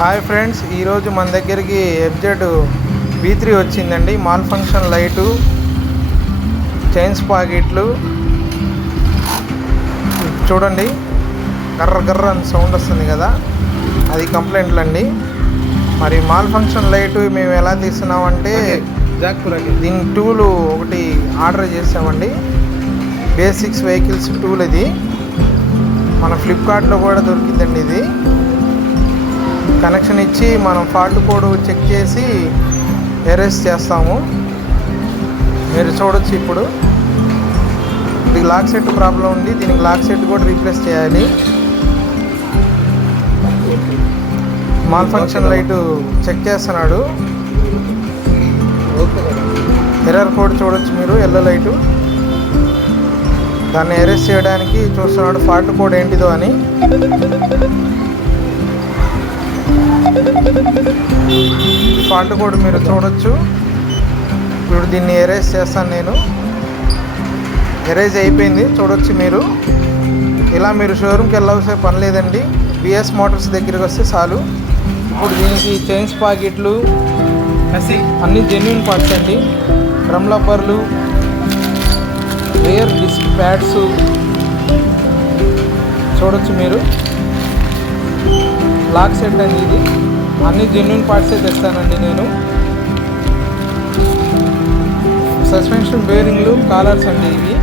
Hi friends, ఈరోజు మన దగ్గరికి ఎఫ్జెడ్ V3 వచ్చిందండి. మాల్ ఫంక్షన్ లైటు, చైన్ స్పాకెట్లు చూడండి. గర్ర గర్ర అని సౌండ్ వస్తుంది కదా, అది కంప్లైంట్లు అండి. మరి మాల్ ఫంక్షన్ లైటు మేము ఎలా తీస్తున్నామంటే దీని టూలు ఒకటి ఆర్డర్ చేసామండి. బేసిక్స్ వెహికల్స్ టూల్ ఇది మన ఫ్లిప్కార్ట్లో కూడా దొరికిందండి. ఇది కనెక్షన్ ఇచ్చి మనం ఫాల్ట్ కోడ్ చెక్ చేసి ఎరేస్ చేస్తాము. మీరు చూడొచ్చు. ఇప్పుడు ఇది లాక్ సెట్ ప్రాబ్లం ఉంది, దీనికి లాక్ సెట్ కూడా రీప్లేస్ చేయాలి. మాల్ ఫంక్షన్ లైటు చెక్ చేస్తున్నాడు. ఎర్రర్ కోడ్ చూడొచ్చు మీరు, ఎల్లో లైటు. దాన్ని ఎరేస్ చేయడానికి చూస్తున్నాడు, ఫాల్ట్ కోడ్ ఏంటిదో అని. ఫాల్ట్ కోడ్ మీరు చూడొచ్చు. ఇప్పుడు దీన్ని ఎరేజ్ చేస్తాను నేను. ఎరేజ్ అయిపోయింది చూడొచ్చు మీరు. ఇలా మీరు షోరూమ్కి వెళ్ళవలసిన పని లేదండి, బిఎస్ మోటార్స్ దగ్గరికి వస్తే చాలు. ఇప్పుడు దీనికి చైన్ స్పాకెట్లు అన్నీ జెన్యూన్ పార్ట్స్ అండి. డ్రమ్ రబ్బర్లు, రియర్ డిస్క్ ప్యాడ్స్ చూడొచ్చు మీరు. లాక్ సెట్ అండి, ఇది అన్ని జెన్యూన్ పార్ట్సే తెస్తానండి నేను. సస్పెన్షన్ బేరింగ్లు, కాలర్స్ అండి ఇవి.